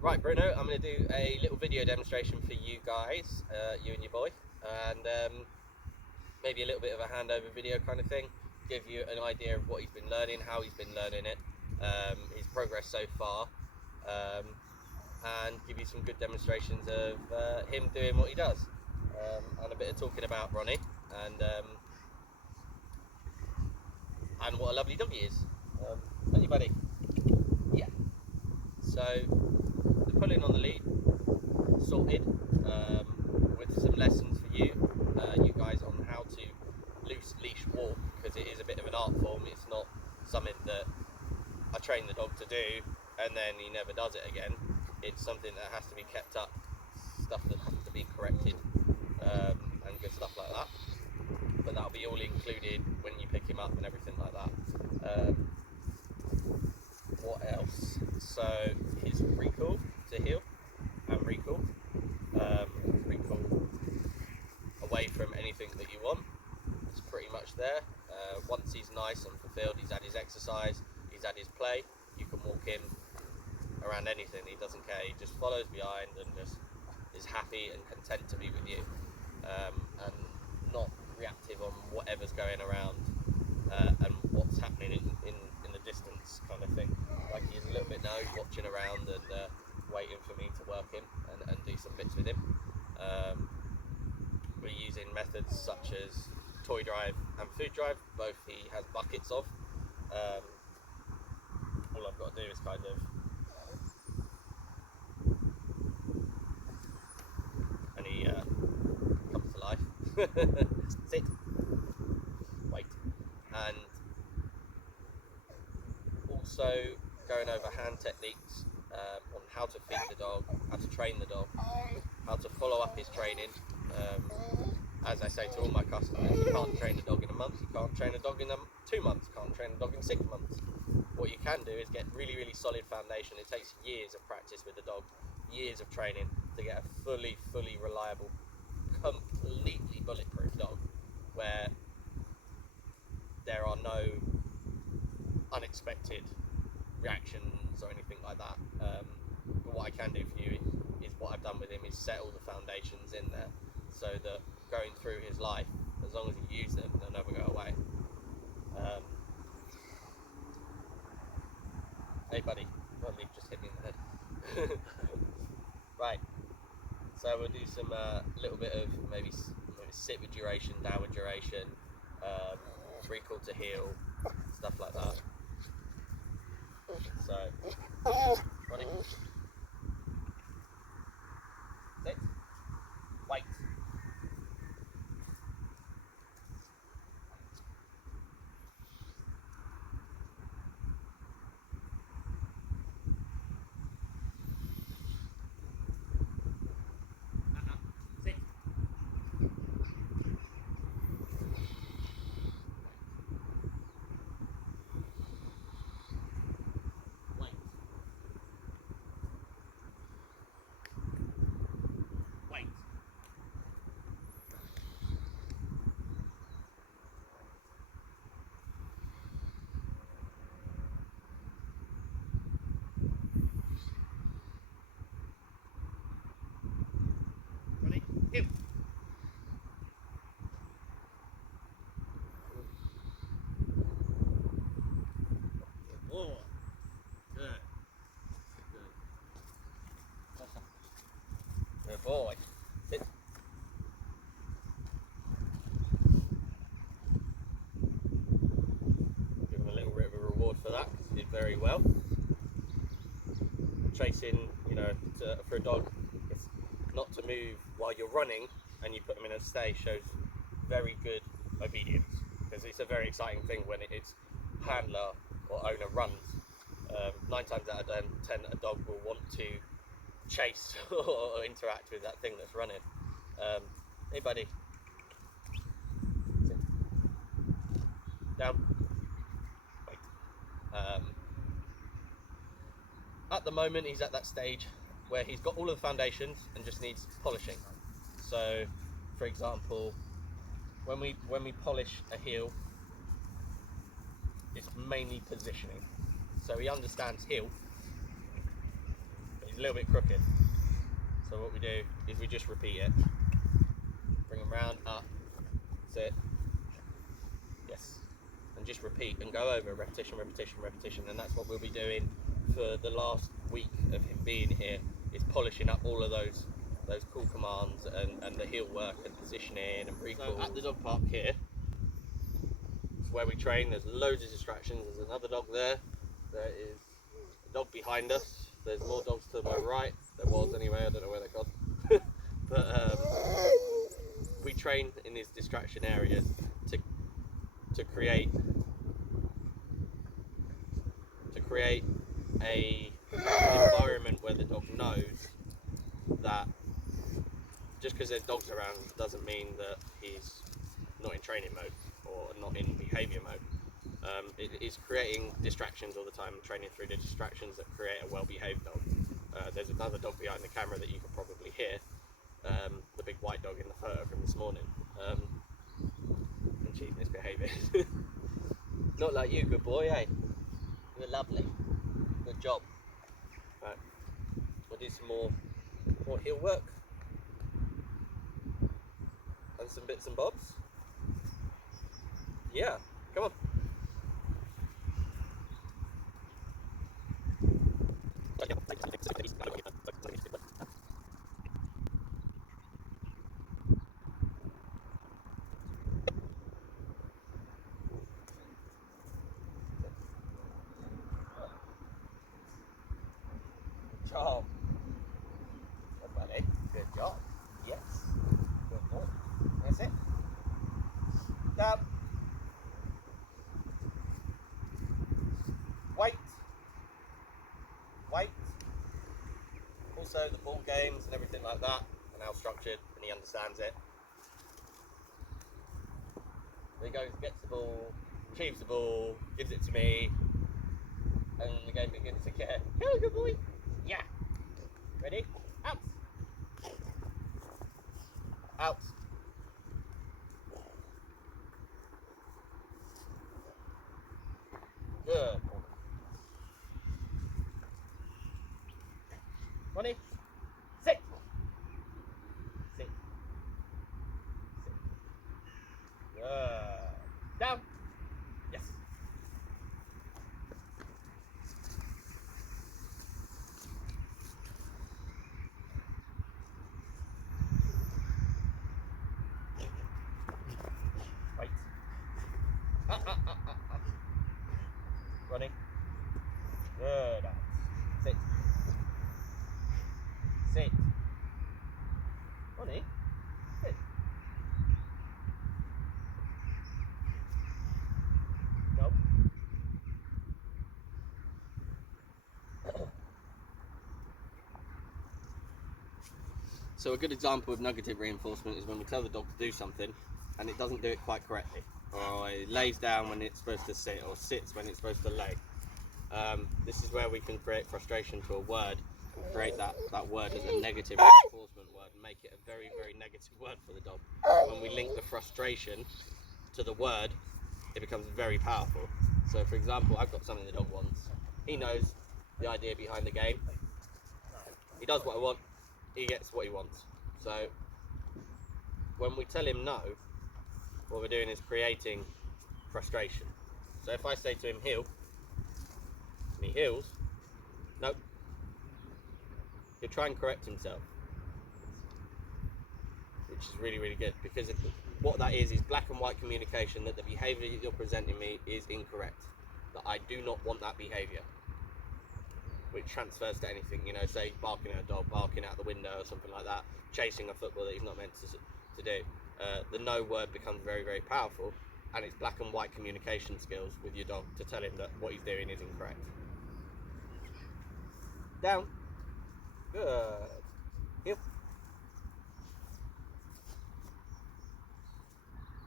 Right, Bruno, I'm going to do a little video demonstration for you guys, you and your boy, and maybe a little bit of a handover video kind of thing, give you an idea of what he's been learning, how he's been learning it, his progress so far, and give you some good demonstrations of him doing what he does, and a bit of talking about Ronnie, and what a lovely dog he is. Anybody? Yeah. So, the pulling on the lead, sorted, with some lessons for you, you guys, on how to loose leash walk, because it is a bit of an art form. It's not something that I train the dog to do and then he never does it again. It's something that has to be kept up, stuff that has to be corrected, and good stuff like that. But that'll be all included when you pick him up and everything like that. What else? So his recall to heel and recall. Recall away from anything that you want. It's pretty much there. Once he's nice and fulfilled, he's had his exercise, he's had his play, you can walk him around anything. He doesn't care. He just follows behind and just is happy and content to be with you, and not reactive on whatever's going around and what's happening in the distance kind of thing. Like he's a little bit now, he's watching around and waiting for me to work him and do some bits with him. We're using methods such as toy drive and food drive, both he has buckets of. All I've got to do is kind of, and he comes to life. Sit, wait, and also going over hand techniques on how to feed the dog, how to train the dog, how to follow up his training. As I say to all my customers, you can't train a dog in a month, you can't train a dog in 2 months, you can't train a dog in 6 months. What you can do is get really solid foundation. It takes years of practice with the dog, years of training to get a fully reliable, completely bulletproof dog, where there are no unexpected reactions or anything like that. But what I can do for you is what I've done with him is set all the foundations in there, so that going through his life, as long as you use them, they'll never go away. Hey buddy, Ronnie just hit me in the head. Right, so we'll do some little bit of maybe sit with duration, downward duration, recall to heel, stuff like that. So, Ronnie, sit, wait. Sit. Wait. Wait. Ready? Heel. Good boy. Good. Good. Good boy. Sit. Give him a little bit of a reward for that, because he did very well. Chasing, for a dog, it's not to move while you're running, and you put them in a stay shows very good obedience, because it's a very exciting thing when its handler or owner runs. 9 times out of 10, a dog will want to chase or interact with that thing that's running. Hey buddy, sit. Down, wait. At the moment he's at that stage where he's got all of the foundations and just needs polishing. So for example, when we polish a heel, it's mainly positioning. So he understands heel, but he's He's a little bit crooked. So what we do is we just repeat it. Bring him round, up, sit, yes. And just repeat and go over repetition, repetition, repetition. And that's what we'll be doing for the last week of him being here, is polishing up all of those cool commands and the heel work and positioning and recall. So at the dog park here, it's where we train. There's loads of distractions. There's another dog there. There is a dog behind us. There's more dogs to my right. There was anyway, I don't know where they're gone. But we train in these distraction areas to create an environment where the dog knows that just because there's dogs around doesn't mean that he's not in training mode or not in behaviour mode. It is creating distractions all the time, training through the distractions that create a well-behaved dog. There's another dog behind the camera that you can probably hear, the big white dog in the photo from this morning, and she's misbehaving. Not like you, good boy, eh? You're lovely. Good job. Right, we'll do some more heel work and some bits and bobs. Yeah, come on. Job. Good buddy. Good job. Yes. Good boy. That's it. Down. Wait. Wait. Also the ball games and everything like that are now structured and he understands it. He goes, gets the ball, retrieves the ball, gives it to me, and the game begins to get, go, good boy. Yeah. Ready? Out. Out. Good. Ronnie, sit. Sit. Sit. Good. Down. Yes. Wait. Ronnie. Good. Out. Sit. Sit. Ronnie. Sit. No. So a good example of negative reinforcement is when we tell the dog to do something and it doesn't do it quite correctly, or it lays down when it's supposed to sit, or sits when it's supposed to lay. This is where we can create frustration to a word and create that word as a negative reinforcement word and make it a very, very negative word for the dog. When we link the frustration to the word, it becomes very powerful. So for example, I've got something the dog wants. He knows the idea behind the game. He does what I want, he gets what he wants. So when we tell him no, what we're doing is creating frustration. So if I say to him heel, and he heels, nope, he'll try and correct himself, which is really, really good, because what that is black and white communication that the behaviour that you're presenting me is incorrect, that I do not want that behaviour, which transfers to anything, you know, say barking at a dog, barking out the window or something like that, chasing a football that he's not meant to do. The no word becomes very, very powerful, and it's black and white communication skills with your dog to tell him that what he's doing is incorrect. Down. Good. Heel.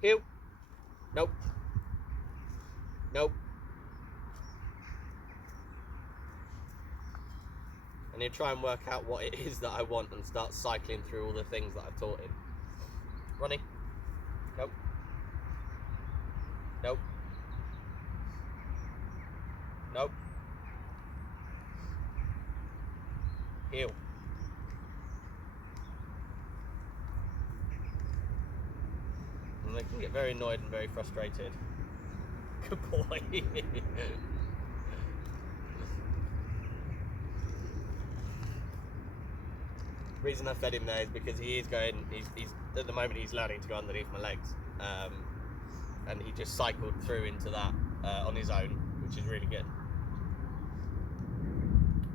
Heel. Nope. Nope. And he'll try and work out what it is that I want and start cycling through all the things that I've taught him. Ronnie. Nope. Nope. Nope. heel. And they can get very annoyed and very frustrated. Good boy. The reason I fed him there is because he's at the moment he's learning to go underneath my legs, and he just cycled through into that on his own, which is really good.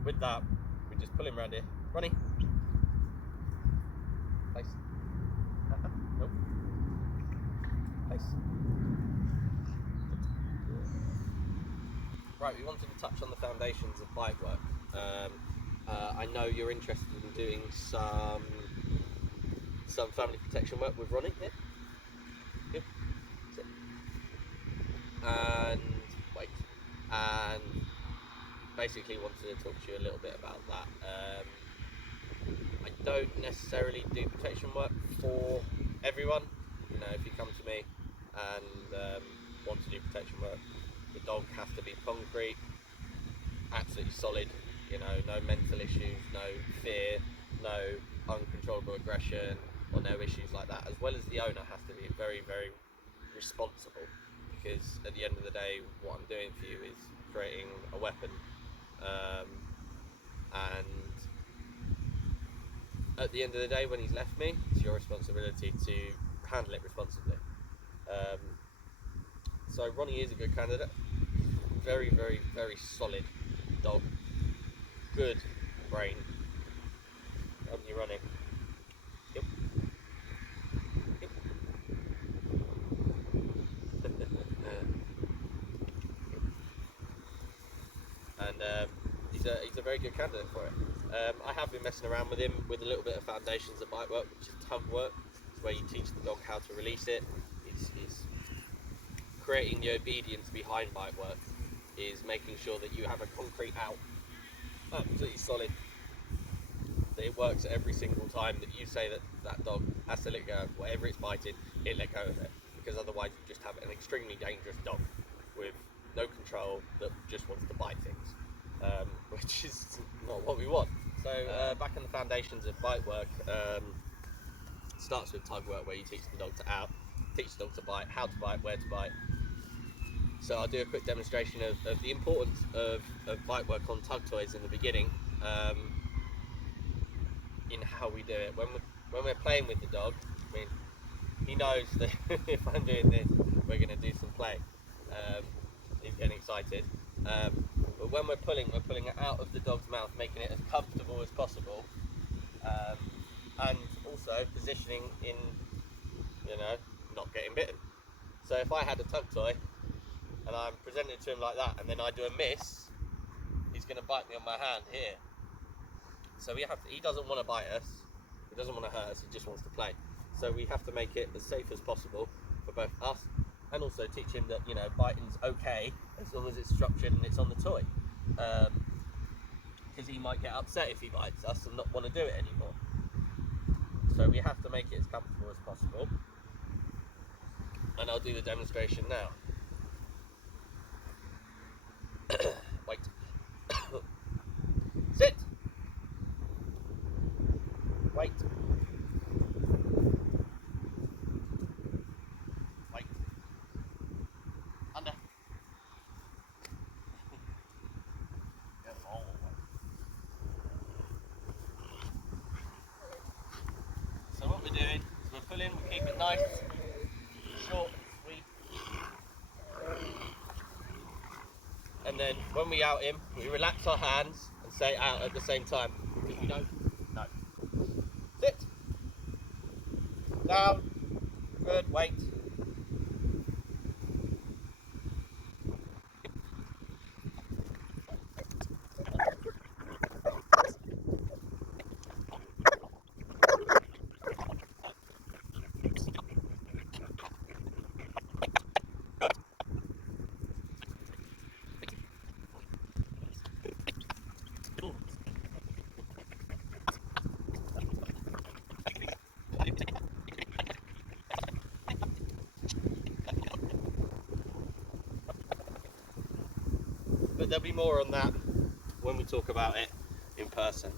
With that, we just pull him around here. Ronnie, place. Nope. Place. Right, we wanted to touch on the foundations of bite work. I know you're interested in doing some family protection work with Ronnie here. Yep. Sit. And wait. And basically wanted to talk to you a little bit about that. I don't necessarily do protection work for everyone. You know, if you come to me and want to do protection work, the dog has to be concrete, absolutely solid, you know, no mental issues, no fear, no uncontrollable aggression, or no issues like that, as well as the owner has to be very, very responsible, because at the end of the day, what I'm doing for you is creating a weapon, and at the end of the day, when he's left me, it's your responsibility to handle it responsibly. So Ronnie is a good candidate. Very, very, very solid dog. Good brain. Haven't you, Ronnie? Yep. Yep. And he's a very good candidate for it. I have been messing around with him with a little bit of foundations of bite work, which is tug work. It's where you teach the dog how to release it. It's creating the obedience behind bite work, is making sure that you have a concrete out, absolutely solid, that it works every single time that you say that that dog has to let go of whatever it's biting, it let go of it, because otherwise you just have an extremely dangerous dog with no control that just wants to bite things, which is not what we want. So back in the foundations of bite work, starts with tug work, where you teach the dog to out, teach the dog to bite, how to bite, where to bite. So I'll do a quick demonstration of the importance of bite work on tug toys in the beginning, in how we do it. When we're playing with the dog, I mean, he knows that if I'm doing this, we're going to do some play. He's getting excited. But when we're pulling it out of the dog's mouth, making it as comfortable as possible, and also positioning in, you know, not getting bitten. So if I had a tug toy and I'm presenting it to him like that, and then I do a miss, he's going to bite me on my hand here. So he doesn't want to bite us, he doesn't want to hurt us, he just wants to play. So we have to make it as safe as possible for both us, and also teach him that, you know, biting's okay as long as it's structured and it's on the toy. Because he might get upset if he bites us and not want to do it anymore. So we have to make it as comfortable as possible. And I'll do the demonstration now. Wait. Sit. Wait. Wait. Under. So what we're doing is we're pulling, we keep it nice, short, sweet. And then when we out him, we relax our hands and say out at the same time. If you don't, no. Sit. Down. Good, wait. But there'll be more on that when we talk about it in person.